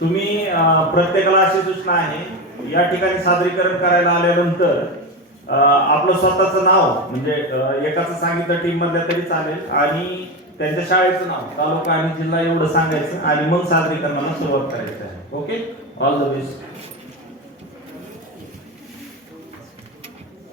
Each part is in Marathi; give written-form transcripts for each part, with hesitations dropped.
तुम्ही प्रत्येकाला अशी सूचना आहे, या ठिकाणी सादरीकरण करायला आल्यानंतर आपलं स्वतःचं नाव म्हणजे एकाचं सांगितलं टीम मधल्या तरी चालेल आणि त्यांच्या शाळेचं नाव, तालुका आणि जिल्हा एवढं सांगायचं आणि मग सादरीकरणाला सुरुवात करायची आहे. Okay, all the best.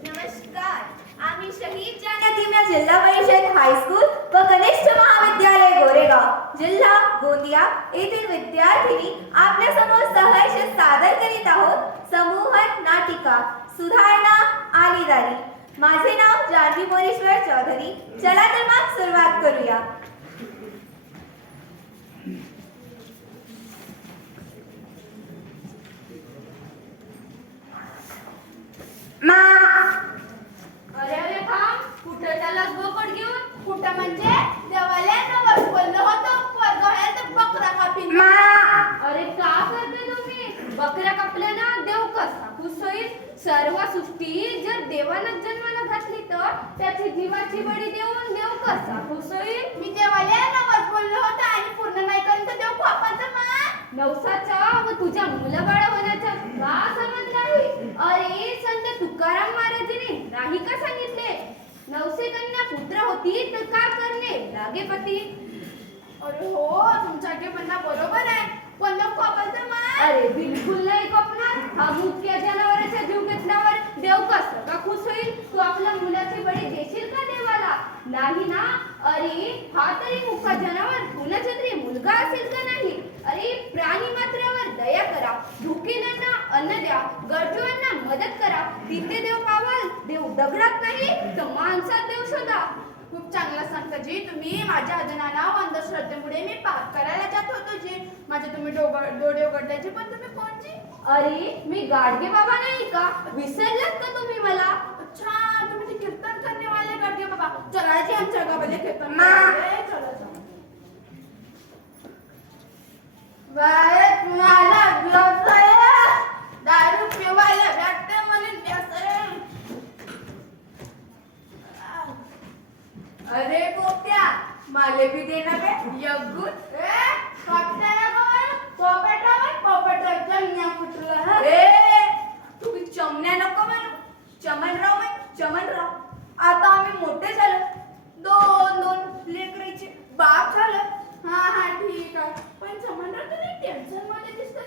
नमस्कार, आम्ही शहीद जाण्यातीम्या जिल्हा परिषद हायस्कूल व कनिष्ठ महाविद्यालय गोरेगाव जिल्हा गोंदिया येथील विद्यार्थिनी आपल्या समोर सहर्ष सादर करीत आहोत समूह नाटिका सुधारणा आलीदारी. माझे नाव जानवी मोरेश्वर चौधरी. चला तर मग सुरुवात करूया. अरे अरे थांब, कुठं त्याला गोपट घेऊन? कुठं म्हणजे देवाला नवस बोललो होतो वर्गात बकरा कापीन. अरे का करते तुम्ही? बकऱ्या कापल्यानं देव कसा खुश होईल? सर्व सृष्टी जर देवानं जन्माला घातली तर त्याची जीवाची बळी देऊन देव कसा खुश होईल? मी देवाला नवस बोललो होतो आणि पूर्ण नाही करून तर देव पापाचा नवसाचा व तुझ्या मुलाबाळ होण्याचा का संबंध नाही? अरे संत तुकाराम महाराजांनी नाही का सांगितले, नवसे कन्या पुत्र होती तर का करणे लागे पती? अरे हो, तुमच्या के म्हणणं बरोबर आहे, पण लोक कोपलते अरे बिलकुल नाही कोपणार. हा मुख्य जनावराचा जीव घेतल्यावर देव कसं का खुश होईल? तू आपल्या मुलाची बळी देशील का देवाला? नाही ना. अरे हा तरी मुख्य जनावर कुणाचा तरी मुलगा असेल का नाही? अरे प्राणी मात्रावर दया करा, भुकेल्यांना अन्न द्या, गरजूंना मदत करा, तिथे देव पावाल. देव दगडात नाही तर माणसात देव शोधा. खूप चांगला सांगता जी तुम्ही. माझ्या अजनाना अंधश्रद्धेमुळे मी पाप करायला जात होतो जी. माझे तुम्ही डोळे उघडल्याचे, पण तुम्ही कोणची? अरे मी गाडगे बाबा नाही का? विसरलात का तुम्ही मला? अच्छा, तुम्ही ते कीर्तन करण्यावाले गाडगे बाबा. चला जी आमच्या गावाला कीर्तन. चला चला. दारू पिवायला भेटते म्हणून अरे कोप्या माले भी देना बे यगुत ए कोप्याला कोपेटा चमन्या फुटला. ए तुम्ही चमन्या नको म्हणू, चमनराव म्हण चमनराव. आता आम्ही मोठे झालो, दोन लेकराचे बाप झालं. हा ठीक आहे, पण चमनराव तुम्ही टेन्शन मध्ये दिसतोस.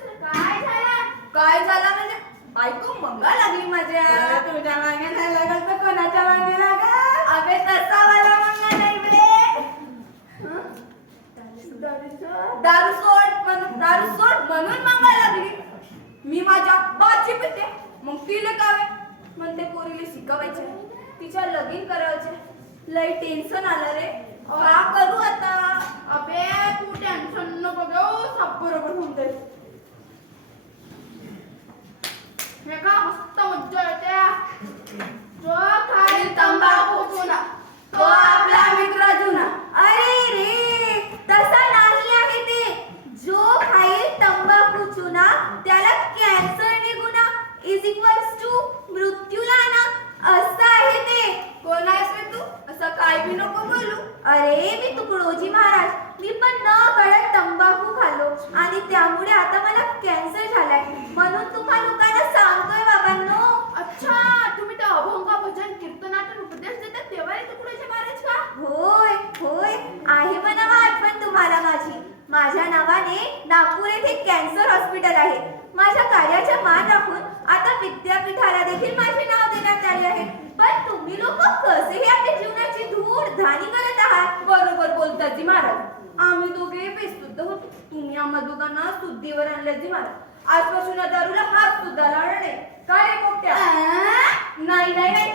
काय झालं म्हणजे बायको मंगा लागली माझ्या. तुझ्या मागे नाही लागल तर कोणाच्या मागे लागल? अबे तसा वाला मंगा नाही बे. दारू सोड म्हणून मंगा लागली. मी माझ्या बाची पिते, मग तिला कावे म्हणते पोरीला शिकवायचे, तिच्या लगीन करायचे. लय टेन्शन आलं रे, का करू आता? अबे तू टेन्शन नको घेऊ, सब बरोबर होऊन जाईल. हे का मस्त मज्जा येते. जो खाईल तंबाखू चुना तो आपला मित्र जुना. अरे रे, तसा नाही आहे ते. जो खाईल तंबाखू चुना त्याला कॅन्सर निघुना इज इक्वल्स टू मृत्यूला ना, असं आहे ते. कोण आहेस रे तू? असं काय बी नको बोलू. अरे मी तुकडोजी महाराज. मी पण न कळत तंबाखू खाल्लो आणि त्यामुळे आता मला कॅन्सर झालाय, म्हणून तुम्हा लोकांना सांगतोय बाबांनो. अच्छा, तुम्ही त्या अभंग भजन कीर्तनातून उपदेश देतात तेव्हा तुकडोजी महाराज का? होय आहे म्हणावा आठवण तुम्हाला माझी. माझ्या नावाने नागपूर येथे कॅन्सर हॉस्पिटल आहे. माझ्या कार्याचा मान राखून आता विद्यापीठाला देखील माझे नाव देण्यात आले आहे. पण तुम्ही लोक कसेही आपल्या जीवनाची धूळ धानी करत आहात. बरोबर बोलतात जी महाराज. आम्ही दोघे बेशुद्ध होतो, तुम्ही आम्हा दोघांना शुद्धीवर आणले जी महाराज. आजपासून दारूला हात सुद्धा लावणार नाही. काय रे पोपट्या? नाही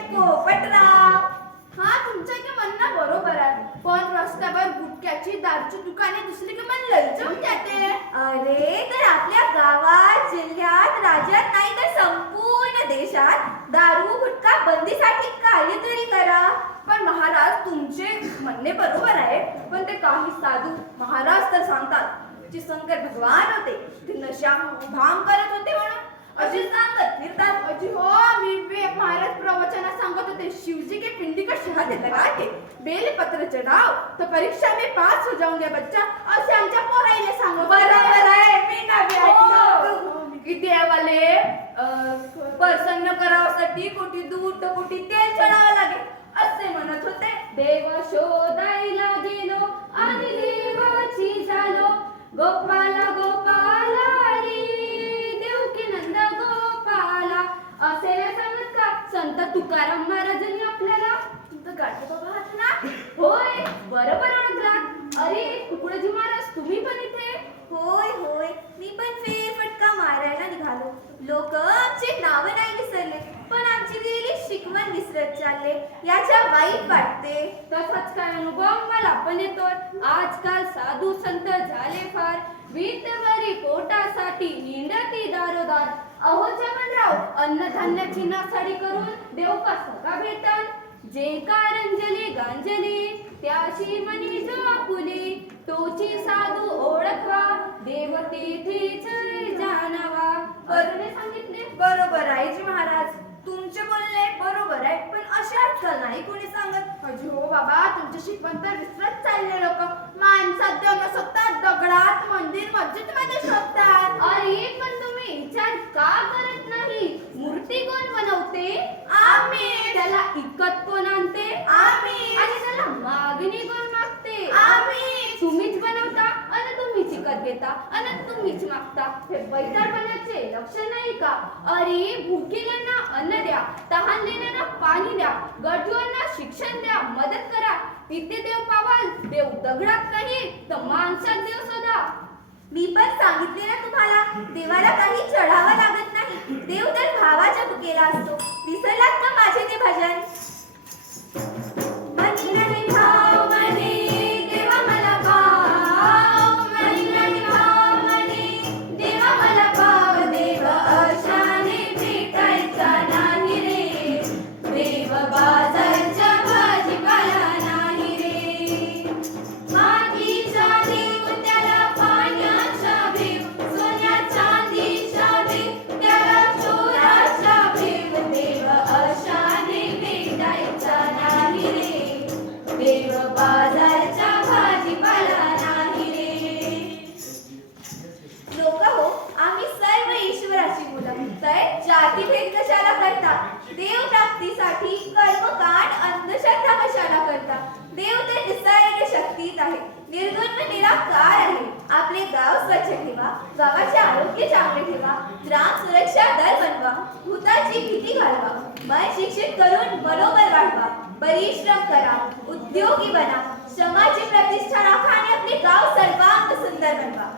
पोपटराव. हा, तुमचं की म्हणणं बरोबर आहे, पण रस्त्यावर गुटख्याची दारूची दुकाने दिसली की मन ललचून जाते. अरे तर आपल्या गावात, जिल्ह्यात, राज्यात नाही तर संपूर्ण देशात दारू गुटखा बंदीसाठी काहीतरी करा. पण महाराज तुमचे म्हणणे बरोबर आहे, पण ते काही साधू महाराज तर सांगतात जे शंकर भगवान होते ते नशा भांग करत होते म्हणून अशी सांगत फिरतात. अजी हो, मी महाराज प्रवचनात सांगत होते, शिवजी के पिंडी का शहद लगा के बेल पत्र चढ़ाओ तो परीक्षा में पास हो जाऊंगे बच्चा, असे आमच्या पोराईले सांगत. बरोबर आहे, मी नव्हे प्रसन्न करावासाठी कोटी दूध कोटी तेल चढावं लागेल असे म्हणत होते. देव शोधायला गेलो आणि देवाची झालो. गोपाला गोपाला रे देवकी नंद गोपाला असे सांगत का संत तुकाराम महाराजांनी आपल्याला. गाठी बाबा आहात ना? होय, बरोबर ओळखलात. अरे तुकडोजी महाराज, तुम्ही पण इथे? होय होय, मी पण फेरफटका मारायला निघालो. लोक आमची नावं नाही विसरले, पण आमची दिलेली शिकवण विसरत चालले. याच्या वाईट वाटते. तसाच काय अनुभव मला पण येतो. आजकाल साधू संत झाले फार, वीटभरी पोटासाठी हिंडती दारोदार. अहो चमनराव, अन्नधान्याची नासाडी करून देव कसा का भेटन? जे कारंजली गांजली त्याशी मनी जो आपुली. तोची साधू ओळखा देव तेथेच जाणावा. वरुणे सांगितले बरोबर आहे जी महाराज. तुमचे बोलणे बरोबर आहे, पण अशाच नाही कोणी सांगत. हो बाबा, तुमची शिकवण तर विसरत चालले लोक. माणसात देव नसतात, दगडात मंदिर मस्जिद मध्ये शोधतात. अरे पण तुम्ही विचार का करत नाही? मूर्ती कोण बनवते? आम्ही. त्याला इकत कोण आणते? आम्ही. आणि त्याला मागणी कोण मागते? आम्ही. तुम्हीच बनवता आणि तुम्हीच इकत घेता आणि तुम्हीच मागता. हे बैताळपणाचे लक्षण नाही का? अरे भुकेल्यांना अन्न द्या, तहानलेल्यांना पाणी द्या, गरजूंना शिक्षण द्या, मदत करा. तिथे देव पावाल. देव दगडात नाही तर माणसात देव शोधा. मी पण सांगितले ना तुम्हाला, देवाला काही चढावं लागत नाही. देव तर भावाच्या भुकेला असतो. विसरलात का माझे ते भजन? मनी नाही भाव मनी, देवा मला भाव. मनी नाही भाव मनी, देवा मला भाव. देव अशाने भेटायचा नाही रे. देव बाजारच्या भाजीपाला नाही रे. मातीचा देव त्याला पाण्याचा भेव, सोन्या चांदीचा भेव त्याला चोराचा भेव. देव अशाने भेटायचा नाही रे. देव बाजारचा भाजीपाला नाही रे. लोक हो, आम्ही सर्व ईश्वराची मुलं. तर जातीभेद कशाला करता? देव प्राप्तीसाठी कर्मकांड अंधश्रद्धा कशाला करता? देव ते निसर्ग शक्तीत आहे, निर्गुण व निराकार आहे. आपले गाव स्वच्छ ठेवा, गावाचे आरोग्य चांगले ठेवा, ग्राम सुरक्षा दल बनवा, भूताची भीती घालवा, मन शिक्षित करून बरोबर वाढवा, परिश्रम करा, उद्योगी बना, समाजाची प्रतिष्ठा राखा आणि आपले गाव सर्वांत सुंदर बनवा.